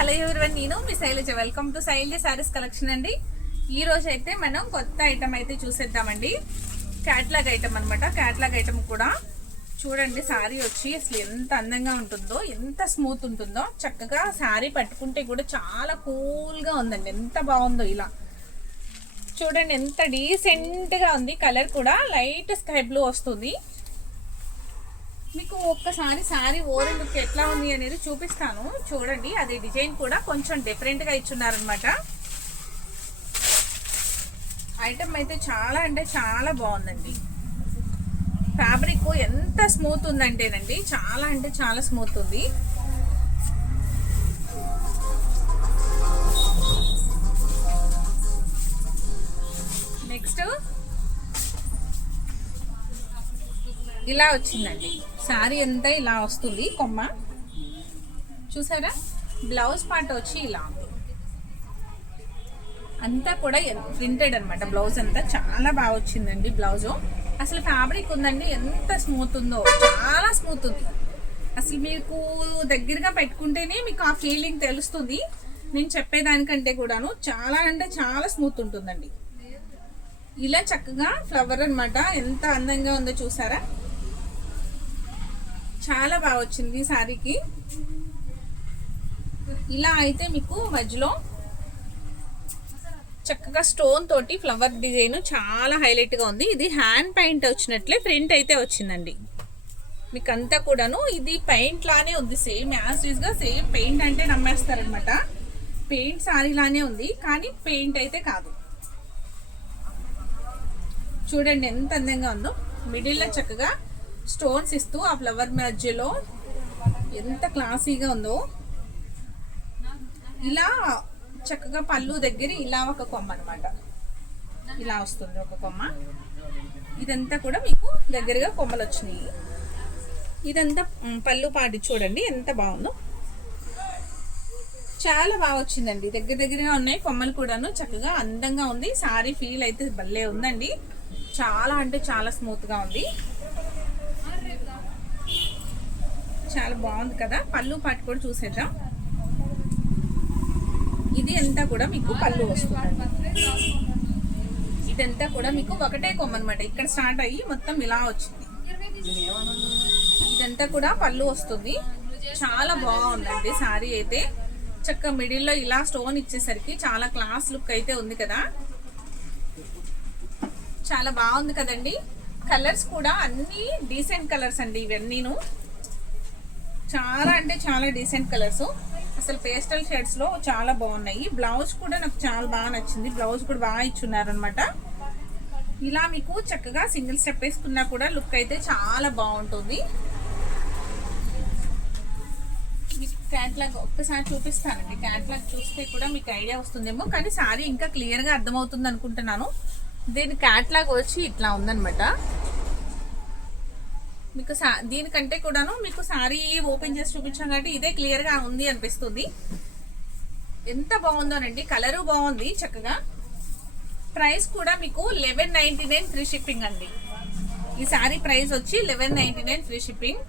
Hello everyone, నేను మీ Sailaja. Welcome to Sailaja sarees collection అండి. ఈ రోజు అయితే మనం కొత్త ఐటమ్ అయితే చూసేద్దామండి. క్యాట్లాగ్ ఐటమ్ అనమాట. క్యాట్లాగ్ ఐటమ్ కూడా చూడండి. సారీ వచ్చి అసలు ఎంత అందంగా ఉంటుందో, ఎంత స్మూత్ ఉంటుందో. చక్కగా సారీ పట్టుకుంటే కూడా చాలా కూల్గా ఉందండి. ఎంత బాగుందో ఇలా చూడండి, ఎంత డీసెంట్గా ఉంది. కలర్ కూడా లైట్ స్కై బ్లూ వస్తుంది. మీకు ఒక్కసారి సారీ ఓవరాల్ లుక్ ఎట్లా ఉంది అనేది చూపిస్తాను చూడండి. అది డిజైన్ కూడా కొంచెం డిఫరెంట్గా ఇచ్చున్నారనమాట. ఐటమ్ అయితే చాలా అంటే చాలా బాగుందండి. ఫ్యాబ్రిక్ ఎంత స్మూత్ ఉందంటేనండి, చాలా అంటే చాలా స్మూత్ ఉంది. నెక్స్ట్ ఇలా వచ్చిందండి. శారీ అంతా ఇలా వస్తుంది. కొమ్మ చూసారా? బ్లౌజ్ పార్ట్ వచ్చి ఇలా అంతా కూడా ప్రింటెడ్ అనమాట. బ్లౌజ్ అంతా చాలా బాగా వచ్చిందండి. బ్లౌజు అసలు ఫ్యాబ్రిక్ ఉందండి, ఎంత స్మూత్ ఉందో, చాలా స్మూత్ ఉంది. అసలు మీకు దగ్గరగా పెట్టుకుంటేనే మీకు ఆ ఫీలింగ్ తెలుస్తుంది. నేను చెప్పేదానికంటే కూడాను చాలా అంటే చాలా స్మూత్ ఉంటుందండి. ఇలా చక్కగా ఫ్లవర్ అనమాట. ఎంత అందంగా ఉందో చూసారా? చాలా బాగా వచ్చింది ఈ శారీకి. ఇలా అయితే మీకు మధ్యలో చక్కగా స్టోన్ తోటి ఫ్లవర్ డిజైన్ చాలా హైలైట్గా ఉంది. ఇది హ్యాండ్ పెయింట్ వచ్చినట్లే ప్రింట్ అయితే వచ్చిందండి. మీకు అంతా కూడాను ఇది పెయింట్ లానే ఉంది. సేమ్ యాజ్ యూజ్గా సేమ్ పెయింట్ అంటే నమ్మేస్తారనమాట. పెయింట్ శారీ లానే ఉంది, కానీ పెయింట్ అయితే కాదు. చూడండి ఎంత అందంగా ఉందో. మిడిల్లో చక్కగా స్టోన్స్ ఇస్తూ ఆ ఫ్లవర్ మధ్యలో ఎంత క్లాసీగా ఉందో. ఇలా చక్కగా పళ్ళు దగ్గర ఇలా ఒక కొమ్మ అనమాట. ఇలా వస్తుంది ఒక కొమ్మ. ఇదంతా కూడా మీకు దగ్గరగా కొమ్మలు వచ్చినాయి. ఇదంతా పళ్ళు పాటి చూడండి ఎంత బాగుందో. చాలా బాగా వచ్చిందండి. దగ్గరగా ఉన్నాయి కొమ్మలు కూడాను. చక్కగా అందంగా ఉంది. సారీ ఫీల్ అయితే భలే ఉందండి. చాలా అంటే చాలా స్మూత్గా ఉంది. చాలా బాగుంది కదా. పళ్ళు పాటు కూడా చూసేద్దాం. ఇది అంతా కూడా మీకు పళ్ళు వస్తుంది. ఇదంతా కూడా మీకు ఒకటే కొమ్మ అనమాట. ఇక్కడ స్టార్ట్ అయ్యి మొత్తం ఇలా వచ్చింది. ఇదంతా కూడా పళ్ళు వస్తుంది. చాలా బాగుందండి సారీ అయితే. చక్కగా మిడిల్లో ఇలా స్టోన్ ఇచ్చేసరికి చాలా క్లాస్ లుక్ అయితే ఉంది కదా. చాలా బాగుంది కదండి. కలర్స్ కూడా అన్నీ డీసెంట్ కలర్స్ అండి. ఇవన్నీను చాలా అంటే చాలా డీసెంట్ కలర్స్. అసలు పేస్టల్ షేడ్స్ లో చాలా బాగున్నాయి. బ్లౌజ్ కూడా నాకు చాలా బాగా నచ్చింది. బ్లౌజ్ కూడా బాగా ఇచ్చున్నారు అనమాట. ఇలా మీకు చక్కగా సింగిల్ స్టెప్ వేసుకున్నా కూడా లుక్ అయితే చాలా బాగుంటుంది. మీకు క్యాట్లాగ్ ఒక్కసారి చూపిస్తానండి. క్యాట్లాగ్ చూస్తే కూడా మీకు ఐడియా వస్తుందేమో, కానీ సారీ ఇంకా క్లియర్గా అర్థమవుతుంది అనుకుంటున్నాను. దీని క్యాట్లాగ్ వచ్చి ఇట్లా ఉందనమాట. మీకు దీనికంటే కూడాను మీకు సారీ ఓపెన్ చేసి చూపించాం కాబట్టి ఇదే క్లియర్గా ఉంది అనిపిస్తుంది. ఎంత బాగుందోనండి. కలరు బాగుంది చక్కగా. ప్రైస్ కూడా మీకు 1199 ఫ్రీ షిప్పింగ్ అండి. ఈ సారీ ప్రైస్ వచ్చి 1199 ఫ్రీ షిప్పింగ్.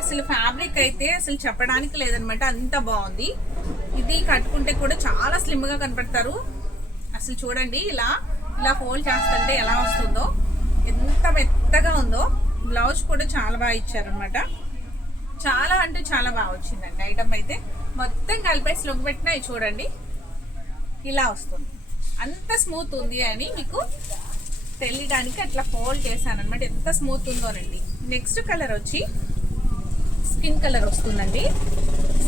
అసలు ఫ్యాబ్రిక్ అయితే అసలు చెప్పడానికి లేదనమాట. అంత బాగుంది. ఇది కట్టుకుంటే కూడా చాలా స్లిమ్గా కనపడతారు. అసలు చూడండి, ఇలా ఇలా ఫోల్డ్ చేస్తుంటే ఎలా వస్తుందో, ఎంత మెత్తగా ఉందో. బ్లౌజ్ కూడా చాలా బాగా ఇచ్చారనమాట. చాలా అంటే చాలా బాగా వచ్చిందండి ఐటమ్ అయితే. మొత్తం కలిపేసి లొంగ పెట్టినా చూడండి ఇలా వస్తుంది. అంత స్మూత్ ఉంది అని మీకు తెలియడానికి అట్లా ఫోల్డ్ చేశాను అనమాట. ఎంత స్మూత్ ఉందోనండి. నెక్స్ట్ కలర్ వచ్చి స్కిన్ కలర్ వస్తుందండి.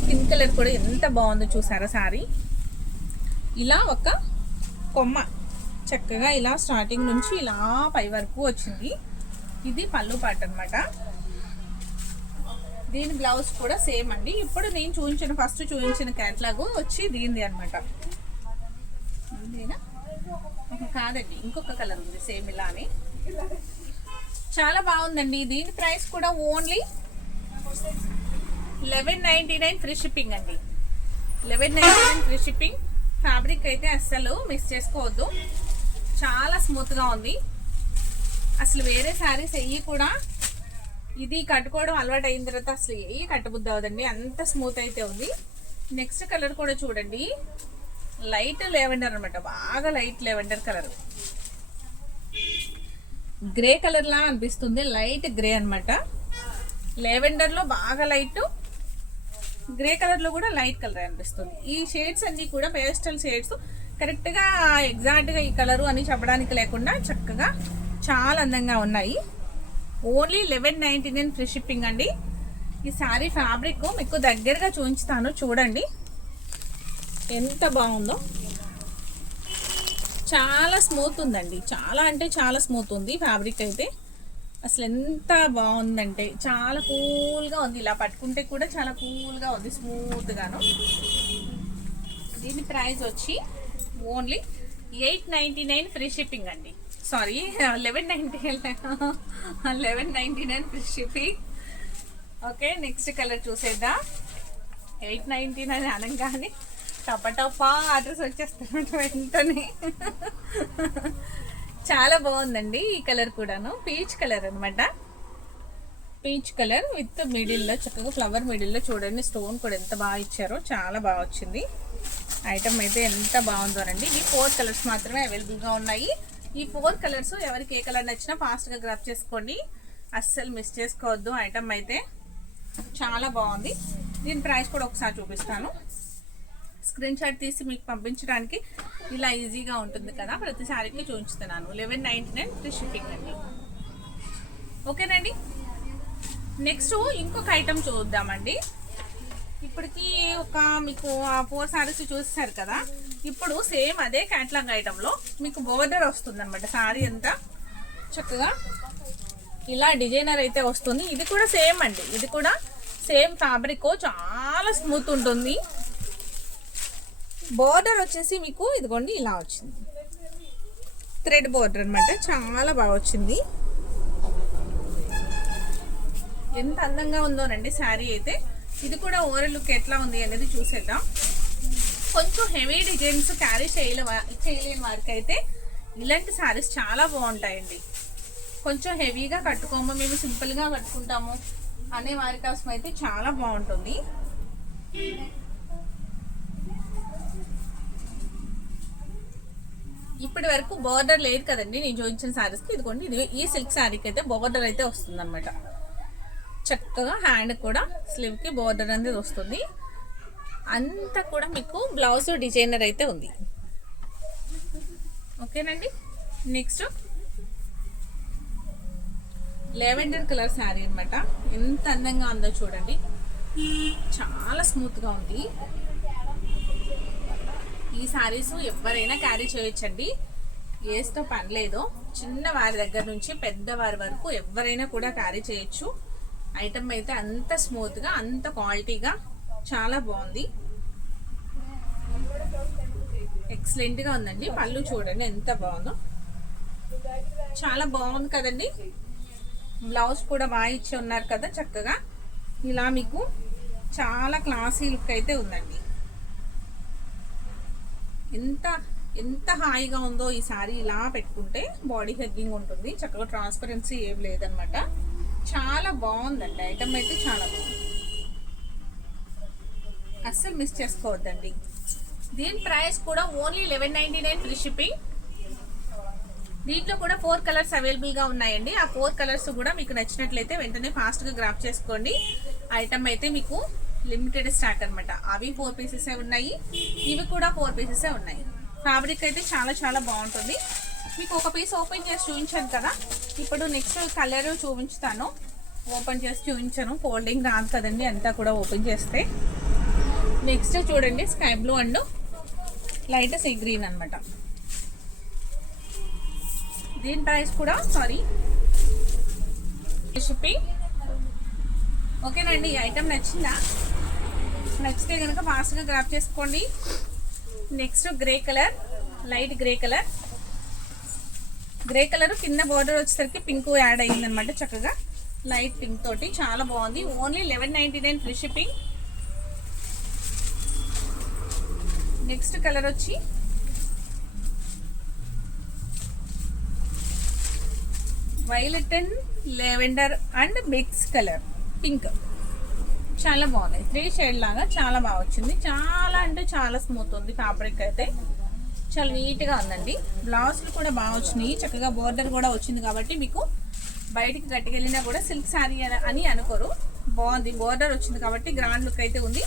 స్కిన్ కలర్ కూడా ఎంత బాగుందో చూసారా సారీ. ఇలా ఒక కొమ్మ చక్కగా ఇలా స్టార్టింగ్ నుంచి ఇలా పై వరకు వచ్చింది. ఇది పళ్ళు పాట అనమాట. దీని బ్లౌజ్ కూడా సేమ్ అండి. ఇప్పుడు నేను ఫస్ట్ చూపించిన క్యాట్లాగ్ వచ్చి దీనిది అనమాట. కాదండి, ఇంకొక కలర్ ఉంది సేమ్ ఇలానే. చాలా బాగుందండి. దీని ప్రైస్ కూడా ఓన్లీ 1199 ఫ్రీ షిప్పింగ్ అండి. 1199 ఫ్రీ షిప్పింగ్. ఫ్యాబ్రిక్ అయితే అస్సలు మిస్ చేసుకోవద్దు. చాలా స్మూత్గా ఉంది. అసలు వేరే శారీస్ ఎయ్యి కూడా ఇది కట్టుకోవడం అలవాటు అయిన తర్వాత అసలు ఏ కట్టబుద్ధి అవదండి, అంత స్మూత్ అయితే ఉంది. నెక్స్ట్ కలర్ కూడా చూడండి, లైట్ లెవెండర్ అనమాట, బాగా light lavender colour, grey colour లా అనిపిస్తుంది, లైట్ గ్రే అనమాట. లెవెండర్ లో బాగా లైట్, గ్రే కలర్ లో కూడా లైట్ కలర్ అనిపిస్తుంది. ఈ షేడ్స్ అన్ని కూడా పేస్టల్ షేడ్స్, కరెక్ట్ గా ఎగ్జాక్ట్ గా ఈ కలరు అని చెప్పడానికి లేకుండా చక్కగా చాలా అందంగా ఉన్నాయి. ఓన్లీ 1199 ఫ్రీ షిప్పింగ్ అండి. ఈ శారీ ఫ్యాబ్రిక్ మీకు దగ్గరగా చూపించుతాను, చూడండి ఎంత బాగుందో. చాలా స్మూత్ ఉందండి, చాలా అంటే చాలా స్మూత్ ఉంది ఫ్యాబ్రిక్ అయితే. అసలు ఎంత బాగుందంటే చాలా కూల్గా ఉంది, ఇలా పట్టుకుంటే కూడా చాలా కూల్గా ఉంది, స్మూత్గాను. దీని ప్రైస్ వచ్చి ఓన్లీ 899 ఫ్రీ షిప్పింగ్ అండి. Sorry 1199 free shipping. Okay, next colour చూసేద్దాం. 899 అనగానే టపటపా ఆర్డర్స్ వచ్చేస్తున్నాడు వెంటనే. చాలా బాగుందండి ఈ కలర్ కూడాను, పీచ్ కలర్ అనమాట. పీచ్ కలర్ విత్ మిడిల్లో చక్కగా ఫ్లవర్ మిడిల్లో చూడండి, స్టోన్ కూడా ఎంత బాగా ఇచ్చారో, చాలా బాగా వచ్చింది. ఐటమ్ అయితే ఎంత బాగుందోనండి. ఈ 4 కలర్స్ మాత్రమే అవైలబుల్గా ఉన్నాయి. ఈ 4 కలర్స్ ఎవరికి ఏ కలర్ నచ్చినా ఫాస్ట్గా గ్రాప్ చేసుకోండి, అస్సలు మిస్ చేసుకోవద్దు. ఐటమ్ అయితే చాలా బాగుంది. దీని ప్రైస్ కూడా ఒకసారి చూపిస్తాను. స్క్రీన్ షాట్ తీసి మీకు పంపించడానికి ఇలా ఈజీగా ఉంటుంది కదా, ప్రతిసారికి చూపించుతున్నాను. 1199 ఫ్రీ షిప్పింగ్ అండి. ఓకేనండి, నెక్స్ట్ ఇంకొక ఐటమ్ చూద్దామండి. ఇప్పటికి ఒక మీకు 4 సారీస్ చూసేసారు కదా, ఇప్పుడు సేమ్ అదే క్యాటలాగ్ ఐటెంలో మీకు బోర్డర్ వస్తుంది అనమాట. సారీ అంతా చక్కగా ఇలా డిజైనర్ అయితే వస్తుంది. ఇది కూడా సేమ్ అండి, ఇది కూడా సేమ్ ఫ్యాబ్రిక్, చాలా స్మూత్ ఉంటుంది. బోర్డర్ వచ్చేసి మీకు ఇదిగోండి ఇలా వచ్చింది, థ్రెడ్ బోర్డర్ అనమాట, చాలా బాగా వచ్చింది. ఎంత అందంగా ఉందోనండి శారీ అయితే. ఇది కూడా ఓవరాల్ లుక్ ఎట్లా ఉంది అనేది చూసేద్దాం. కొంచెం హెవీ డిజైన్స్ క్యారీ చేయలేని వారికి అయితే ఇలాంటి శారీస్ చాలా బాగుంటాయండి. కొంచెం హెవీగా కట్టుకోము, మేము సింపుల్గా కట్టుకుంటాము అనే వారి కోసం అయితే చాలా బాగుంటుంది. ఇప్పటి వరకు బోర్డర్ లేదు కదండి నేను చూపించిన శారీస్కి. ఇదిగోండి, ఇది ఈ సిల్క్ శారీకి అయితే బోర్డర్ అయితే వస్తుంది అనమాట. చక్కగా హ్యాండ్ కూడా స్లీవ్కి బోర్డర్ అనేది వస్తుంది. అంతా కూడా మీకు బ్లౌజ్ డిజైనర్ అయితే ఉంది. ఓకేనండి, నెక్స్ట్ లెవెండర్ కలర్ శారీ అనమాట. ఎంత అందంగా ఉందో చూడండి, చాలా స్మూత్గా ఉంది. ఈ శారీస్ ఎవరైనా క్యారీ చేయొచ్చండి, ఏస్తో పని లేదు. చిన్న వారి దగ్గర నుంచి పెద్దవారి వరకు ఎవరైనా కూడా క్యారీ చేయొచ్చు. ఐటమ్ అయితే అంత స్మూత్గా, అంత క్వాలిటీగా చాలా బాగుంది, ఎక్సలెంట్గా ఉందండి. పళ్ళు చూడండి ఎంత బాగుందో, చాలా బాగుంది కదండి. బ్లౌజ్ కూడా బాగా ఇచ్చి ఉన్నారు కదా చక్కగా. ఇలా మీకు చాలా క్లాసీ లుక్ అయితే ఉందండి. ఎంత ఎంత హాయిగా ఉందో ఈ శారీ. ఇలా పెట్టుకుంటే బాడీ హగ్గింగ్ ఉంటుంది, చక్కగా ట్రాన్స్పరెన్సీ ఏం లేదనమాట. చాలా బాగుందండి ఐటమ్ అయితే, చాలా బాగుంది, అస్సలు మిస్ చేసుకోవద్దండి. దీని ప్రైస్ కూడా ఓన్లీ 1199 ఫ్రీ షిప్పింగ్. దీంట్లో కూడా 4 కలర్స్ అవైలబుల్గా ఉన్నాయండి. ఆ 4 కలర్స్ కూడా మీకు నచ్చినట్లయితే వెంటనే ఫాస్ట్గా గ్రాప్ చేసుకోండి. ఐటమ్ అయితే మీకు లిమిటెడ్ స్టాక్ అనమాట. అవి 4 పీసెసే ఉన్నాయి, ఇవి కూడా 4 పీసెసే ఉన్నాయి. ఫ్యాబ్రిక్ అయితే చాలా చాలా బాగుంటుంది. మీకు ఒక పీస్ ఓపెన్ చేసి చూపించాను కదా, ఇప్పుడు నెక్స్ట్ కలర్ చూపించుతాను. ఓపెన్ చేసి చూపించాను, ఫోల్డింగ్ రాదు కదండి అంతా కూడా ఓపెన్ చేస్తే. నెక్స్ట్ చూడండి, sky blue and light sea green అనమాట. దీని ప్రైస్ కూడా షిప్పింగ్. ఓకేనండి, ఈ ఐటమ్ నచ్చిందా? నచ్చితే కనుక ఫాస్ట్గా గ్రాప్ చేసుకోండి. Next grey colour, light grey colour. Grey colour కింద బార్డర్ వచ్చేసరికి పింక్ యాడ్ అయ్యిందనమాట. చక్కగా లైట్ పింక్ తోటి చాలా బాగుంది. Only 1199 free shipping. Next colour వచ్చి violet and lavender and mix colour pink. చాలా బాగున్నాయి. 3 షేడ్ లాగా చాలా బాగా వచ్చింది. చాలా అంటే చాలా స్మూత్ ఉంది. ఫ్యాబ్రిక్ అయితే చాలా నీట్గా ఉందండి. బ్లౌజులు కూడా బాగా వచ్చినాయి. చక్కగా బోర్డర్ కూడా వచ్చింది కాబట్టి మీకు బయటికి కట్టుకెళ్ళినా కూడా సిల్క్ శారీ అని అనుకోరు. బాగుంది. బోర్డర్ వచ్చింది కాబట్టి గ్రాండ్ లుక్ అయితే ఉంది.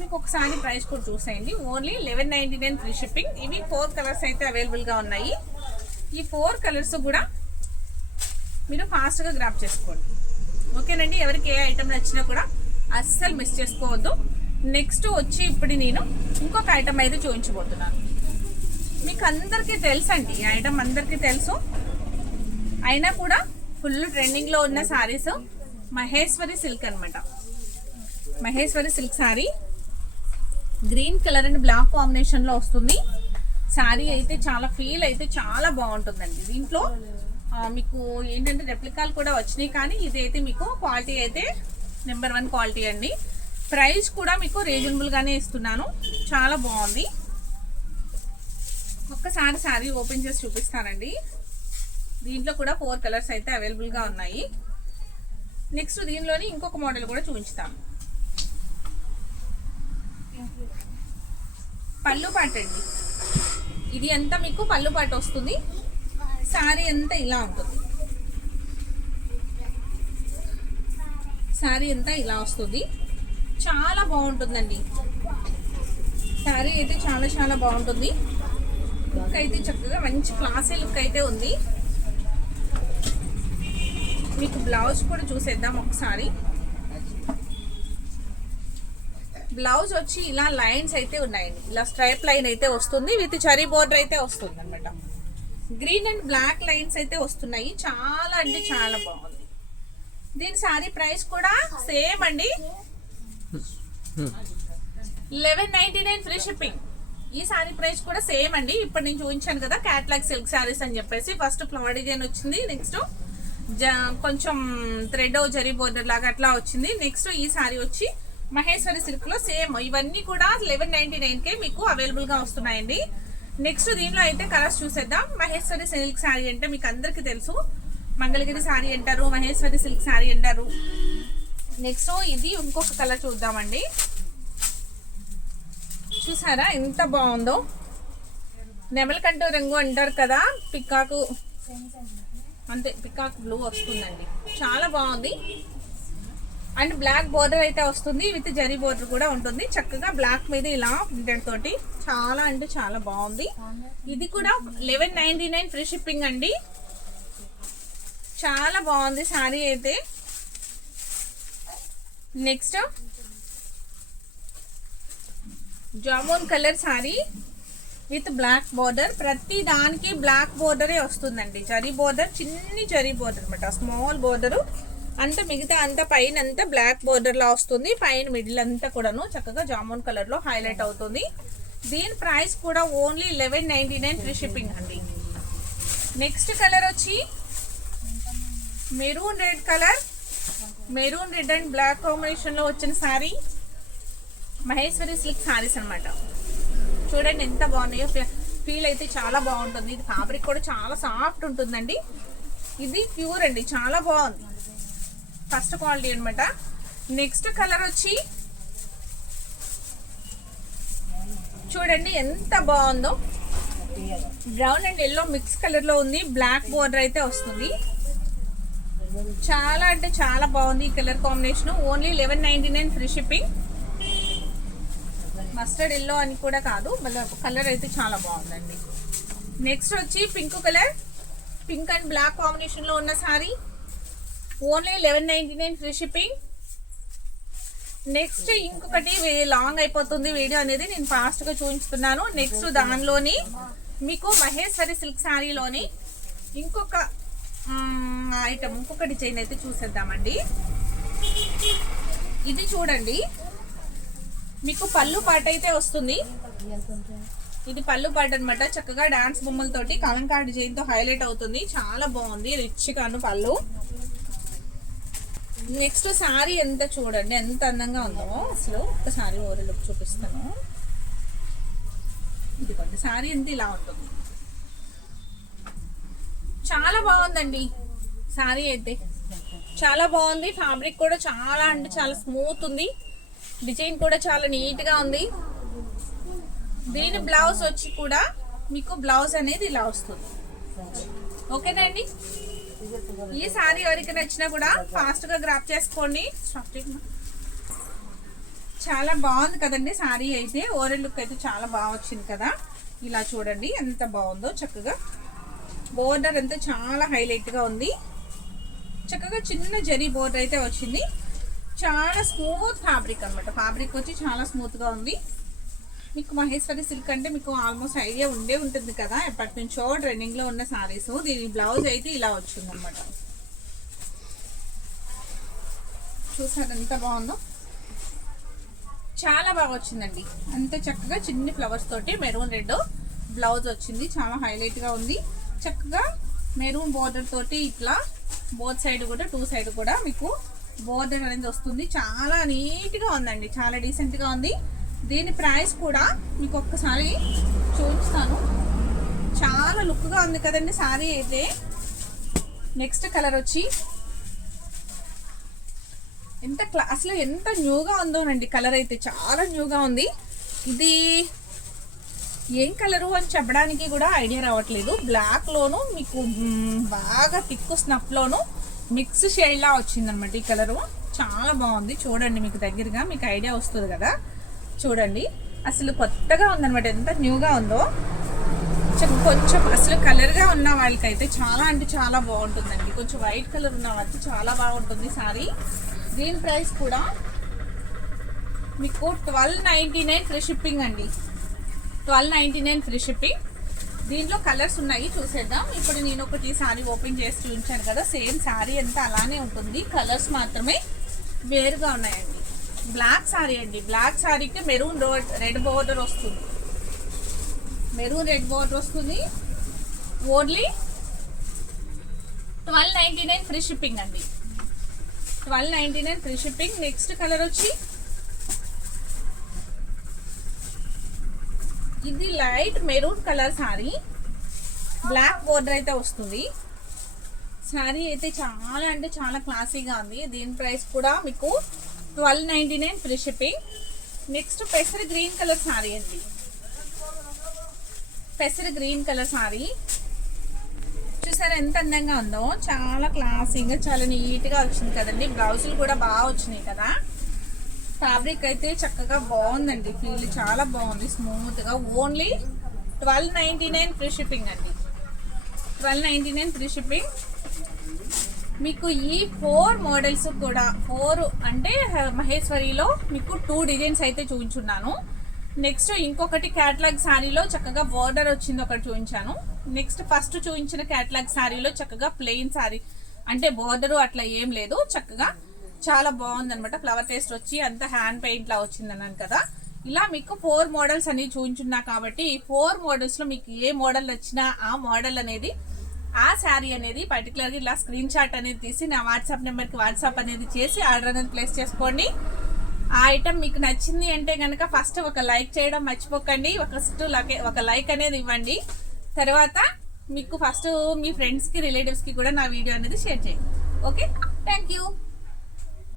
మీకు ఒకసారి ప్రైస్ కూడా చూసేయండి. Only 1199 free shipping. ఇవి 4 కలర్స్ అయితే అవైలబుల్గా ఉన్నాయి. ఈ 4 కలర్స్ కూడా మీరు ఫాస్ట్గా గ్రాప్ చేసుకోండి. ఓకేనండి. ఎవరికి ఏ ఐటమ్ నచ్చినా కూడా అస్సలు మిస్ చేసుకోవద్దు. నెక్స్ట్ వచ్చి ఇప్పుడు నేను ఇంకొక ఐటమ్ అయితే చూపించబోతున్నాను. మీకు అందరికీ తెలుసు అండి, ఈ ఐటమ్ అందరికీ తెలుసు. అయినా కూడా ఫుల్ ట్రెండింగ్లో ఉన్న శారీస్ మహేశ్వరి సిల్క్ అనమాట. Maheshwari silk sari green colour and black కాంబినేషన్లో వస్తుంది. శారీ అయితే చాలా ఫీల్ అయితే చాలా బాగుంటుందండి. దీంట్లో మీకు ఏంటంటే రెప్లికాలు కూడా వచ్చినాయి, కానీ ఇదైతే మీకు క్వాలిటీ అయితే నెంబర్ 1 క్వాలిటీ అండి. ప్రైస్ కూడా మీకు రీజనబుల్గానే ఇస్తున్నాను. చాలా బాగుంది. ఒక్కసారి శారీ ఓపెన్ చేసి చూపిస్తానండి. దీంట్లో కూడా 4 కలర్స్ అయితే అవైలబుల్గా ఉన్నాయి. నెక్స్ట్ దీనిలోని ఇంకొక మోడల్ కూడా చూపించుతాను. పళ్ళు పాట అండి. ఇది అంతా మీకు పళ్ళు పాట వస్తుంది. శారీ అంతా ఇలా ఉంటుంది. శారీ అంతా ఇలా వస్తుంది. చాలా బాగుంటుందండి. శారీ అయితే చాలా చాలా బాగుంటుంది. లుక్ అయితే చక్కగా మంచి క్లాసీ లుక్ అయితే ఉంది. మీకు బ్లౌజ్ కూడా చూసేద్దాం ఒకసారి. బ్లౌజ్ వచ్చి ఇలా లైన్స్ అయితే ఉన్నాయండి. ఇలా స్ట్రైప్ లైన్ అయితే వస్తుంది. విత్ చరీ బోర్డర్ అయితే వస్తుంది అనమాట. గ్రీన్ అండ్ బ్లాక్ లైన్స్ అయితే వస్తున్నాయి. చాలా అంటే చాలా బాగుంది. దీని శారీ ప్రైస్ కూడా సేమ్ అండి, 1199 ఫ్రీ షిప్పింగ్. ఈ శారీ ప్రైస్ కూడా సేమ్ అండి. ఇప్పుడు నేను చూపించాను కదా క్యాట్లాగ్ సిల్క్ శారీస్ అని చెప్పేసి. ఫస్ట్ ఫ్లవర్ డిజైన్ వచ్చింది. నెక్స్ట్ కొంచెం థ్రెడ్ జరీ బోర్డర్ లాగా అట్లా వచ్చింది. నెక్స్ట్ ఈ శారీ వచ్చి మహేశ్వరి సిల్క్ లో సేమ్. ఇవన్నీ కూడా 1199కే మీకు అవైలబుల్ గా వస్తున్నాయండి. నెక్స్ట్ దీనిలో అయితే కలర్స్ చూసేద్దాం. మహేశ్వరి సిల్క్ శారీ అంటే మీకు అందరికీ తెలుసు. మంగళగిరి శారీ అంటారు, మహేశ్వరి సిల్క్ శారీ అంటారు. నెక్స్ట్ ఇది ఇంకొక కలర్ చూద్దామండి. చూసారా ఎంత బాగుందో. నెమలకంటూ రంగు అంటారు కదా, పికాకు అంతే, పికాక్ బ్లూ వస్తుందండి. చాలా బాగుంది. అండ్ బ్లాక్ బోర్డర్ అయితే వస్తుంది. విత్ జరీ బోర్డర్ కూడా ఉంటుంది. చక్కగా బ్లాక్ మీద ఇలా ప్రింటెడ్ తోటి చాలా అంటే చాలా బాగుంది. ఇది కూడా 1199 ఫ్రీ షిప్పింగ్ అండి. చాలా బాగుంది శారీ అయితే. Next jamun colour sari with black border. ప్రతి దానికి బ్లాక్ బోర్డరే వస్తుందండి. జరీ బోర్డర్, చిన్ని జరీ బోర్డర్ అనమాట, స్మాల్ బోర్డరు. అంతా మిగతా అంతా పైన అంతా బ్లాక్ బోర్డర్ లా వస్తుంది. పైన మిడిల్ అంతా కూడాను చక్కగా జామున్ కలర్ లో హైలైట్ అవుతుంది. దీని ప్రైస్ కూడా ఓన్లీ 1199 ఫ్రీ షిప్పింగ్ అండి. నెక్స్ట్ కలర్ వచ్చి maroon red colour. Maroon red and black combination లో వచ్చిన శారీ మహేశ్వరి సిల్క్ శారీస్ అనమాట. చూడండి ఎంత బాగున్నాయో. ఫీల్ అయితే చాలా బాగుంటుంది. ఇది ఫ్యాబ్రిక్ కూడా చాలా సాఫ్ట్ ఉంటుందండి. ఇది ప్యూర్ అండి, చాలా బాగుంది. ఫస్ట్ క్వాలిటీ అనమాట. నెక్స్ట్ కలర్ వచ్చి చూడండి ఎంత బాగుందో. Brown and yellow mix colour లో ఉంది. బ్లాక్ బోర్డర్ అయితే వస్తుంది. చాలా అంటే చాలా బాగుంది ఈ colour combination. Only 1199 free shipping. Mustard yellow అని కూడా కాదు, కలర్ అయితే చాలా బాగుందండి. నెక్స్ట్ వచ్చి pink colour. Pink and black combination లో ఉన్న sari only 1199 free shipping. Next ఇంకొకటి లాంగ్ అయిపోతుంది వీడియో అనేది, నేను ఫాస్ట్ గా చూపిస్తున్నాను. నెక్స్ట్ దానిలోని మీకు మహేశ్వరి సిల్క్ శారీలోని ఇంకొక ఐటమ్, ఇంకొక డిజైన్ అయితే చూసేద్దామండి. ఇది చూడండి, మీకు పళ్ళు పాట అయితే వస్తుంది. ఇది పళ్ళు పాట అనమాట. చక్కగా డాన్స్ బొమ్మలతోటి కలంకారీ డిజైన్ తో హైలైట్ అవుతుంది. చాలా బాగుంది, రిచ్ గాను పళ్ళు. నెక్స్ట్ శారీ ఎంత చూడండి ఎంత అందంగా ఉందో అసలు. ఒకసారి ఓవర్ లుక్ చూపిస్తాను. ఇదిగోండి శారీ ఎంత ఇలా ఉంటుంది. చాలా బాగుందండి శారీ అయితే, చాలా బాగుంది. ఫ్యాబ్రిక్ కూడా చాలా అంటే చాలా స్మూత్ ఉంది. డిజైన్ కూడా చాలా నీట్ గా ఉంది. దీని బ్లౌజ్ వచ్చి కూడా మీకు బ్లౌజ్ అనేది ఇలా వస్తుంది. ఓకేనా అండి? ఈ సారీ ఎవరికి నచ్చినా కూడా ఫాస్ట్ గా గ్రాప్ చేసుకోండి. చాలా బాగుంది కదండి సారీ అయితే. ఓవరాల్ లుక్ అయితే చాలా బాగా వచ్చింది కదా. ఇలా చూడండి ఎంత బాగుందో. చక్కగా బోర్డర్ అంతా చాలా హైలైట్ గా ఉంది. చక్కగా చిన్న జరీ బోర్డర్ అయితే వచ్చింది. చాలా స్మూత్ ఫ్యాబ్రిక్ అనమాట. ఫ్యాబ్రిక్ వచ్చి చాలా స్మూత్ గా ఉంది. మీకు మహేశ్వరి సిల్క్ అంటే మీకు ఆల్మోస్ట్ ఐడియా ఉండే ఉంటుంది కదా, ఎప్పటి నుంచో ట్రెండింగ్ లో ఉన్న సారీస్. దీని బ్లౌజ్ అయితే ఇలా వచ్చింది అనమాట. చూసారు ఎంత బాగుందో. చాలా బాగా వచ్చిందండి. అంత చక్కగా చిన్ని ఫ్లవర్స్ తోటి మెరూన్ రెడ్ బ్లౌజ్ వచ్చింది. చాలా హైలైట్ గా ఉంది. చక్కగా మెరూన్ బోర్డర్ తోటి ఇట్లా బోత్ సైడ్ కూడా టూ సైడ్ కూడా మీకు బోర్డర్ అనేది వస్తుంది. చాలా నీట్ గా ఉందండి. చాలా డీసెంట్ గా ఉంది. దీని ప్రైస్ కూడా మీకు ఒక్కసారి చూపిస్తాను. చాలా లుక్ గా ఉంది కదండి సారీ అయితే. నెక్స్ట్ కలర్ వచ్చి అసలు ఎంత న్యూగా ఉందోనండి. కలర్ అయితే చాలా న్యూగా ఉంది. ఇది ఏం కలరు అని చెప్పడానికి కూడా ఐడియా రావట్లేదు. బ్లాక్ లోను మీకు బాగా థిక్ స్నఫ్ లోను మిక్స్ షేడ్ లా వచ్చింది అనమాట ఈ కలరు. చాలా బాగుంది. చూడండి మీకు దగ్గరగా మీకు ఐడియా వస్తుంది కదా. చూడండి అసలు కొత్తగా ఉందనమాట. ఎంత న్యూగా ఉందో. కొంచెం అసలు కలర్గా ఉన్న వాళ్ళకైతే చాలా అంటే చాలా బాగుంటుందండి. కొంచెం వైట్ కలర్ ఉన్న వాళ్ళకి చాలా బాగుంటుంది సారీ. దీని ప్రైస్ కూడా మీకు 1299 ఫ్రీ షిప్పింగ్ అండి. 1299 ఫ్రీ షిప్పింగ్. దీంట్లో కలర్స్ ఉన్నాయి చూసేద్దాం. ఇప్పుడు నేను ఒకటి సారీ ఓపెన్ చేసి చూపించాను కదా, సేమ్ సారీ అంతా అలానే ఉంటుంది. కలర్స్ మాత్రమే వేరుగా ఉన్నాయండి. బ్లాక్ సారీ అండి. బ్లాక్ సారీకి మెరూన్ రెడ్ బోర్డర్ వస్తుంది. మెరూన్ రెడ్ బోర్డర్ వస్తుంది. ఓన్లీ 1299 ఫ్రీ షిప్పింగ్ అండి. 1299 ఫ్రీ షిప్పింగ్. నెక్స్ట్ కలర్ వచ్చి ఇది light maroon colour sari. Black border అయితే వస్తుంది. సారీ అయితే చాలా అంటే చాలా క్లాసీగా ఉంది. దీని ప్రైస్ కూడా మీకు 1299 ఫ్రీ షిప్పింగ్. నెక్స్ట్ పెసర్ గ్రీన్ కలర్ సారీ అండి. పెసర్ గ్రీన్ కలర్ సారీ చూసారా ఎంత అందంగా ఉందో. చాలా క్లాసీగా చాలా నీట్గా వచ్చింది కదండి. బ్లౌజులు కూడా బాగా వచ్చినాయి కదా. ఫ్యాబ్రిక్ అయితే చక్కగా బాగుందండి. ఫీల్ చాలా బాగుంది స్మూత్గా. ఓన్లీ 1299 ఫ్రీ షిప్పింగ్ అండి. 1299 ఫ్రీ షిప్పింగ్. మీకు ఈ 4 మోడల్స్ కూడా 4 అంటే మహేశ్వరిలో మీకు 2 డిజైన్స్ అయితే చూపించున్నాను. నెక్స్ట్ ఇంకొకటి క్యాటలాగ్ శారీలో చక్కగా బోర్డర్ వచ్చింది ఒకటి చూపించాను. నెక్స్ట్ ఫస్ట్ చూపించిన క్యాటలాగ్ శారీలో చక్కగా ప్లెయిన్ శారీ అంటే బోర్డరు అట్లా ఏం లేదు. చక్కగా చాలా బాగుంది అనమాట. ఫ్లవర్ టేస్ట్ వచ్చి అంత హ్యాండ్ పెయింట్ లా వచ్చింది అన్నాను కదా. ఇలా మీకు 4 మోడల్స్ అనేవి చూపించున్నా కాబట్టి 4 మోడల్స్ లో మీకు ఏ మోడల్ నచ్చినా ఆ మోడల్ అనేది ఆ శారీ అనేది పర్టికులర్గా ఇలా స్క్రీన్ షాట్ అనేది తీసి నా వాట్సాప్ నెంబర్కి వాట్సాప్ అనేది చేసి ఆర్డర్ అనేది ప్లేస్ చేసుకోండి. ఆ ఐటమ్ మీకు నచ్చింది అంటే కనుక ఫస్ట్ ఒక లైక్ చేయడం మర్చిపోకండి. ఒక లైక్ అనేది ఇవ్వండి. తర్వాత మీకు ఫస్ట్ మీ ఫ్రెండ్స్కి రిలేటివ్స్కి కూడా నా వీడియో అనేది షేర్ చేయండి. Okay, thank you.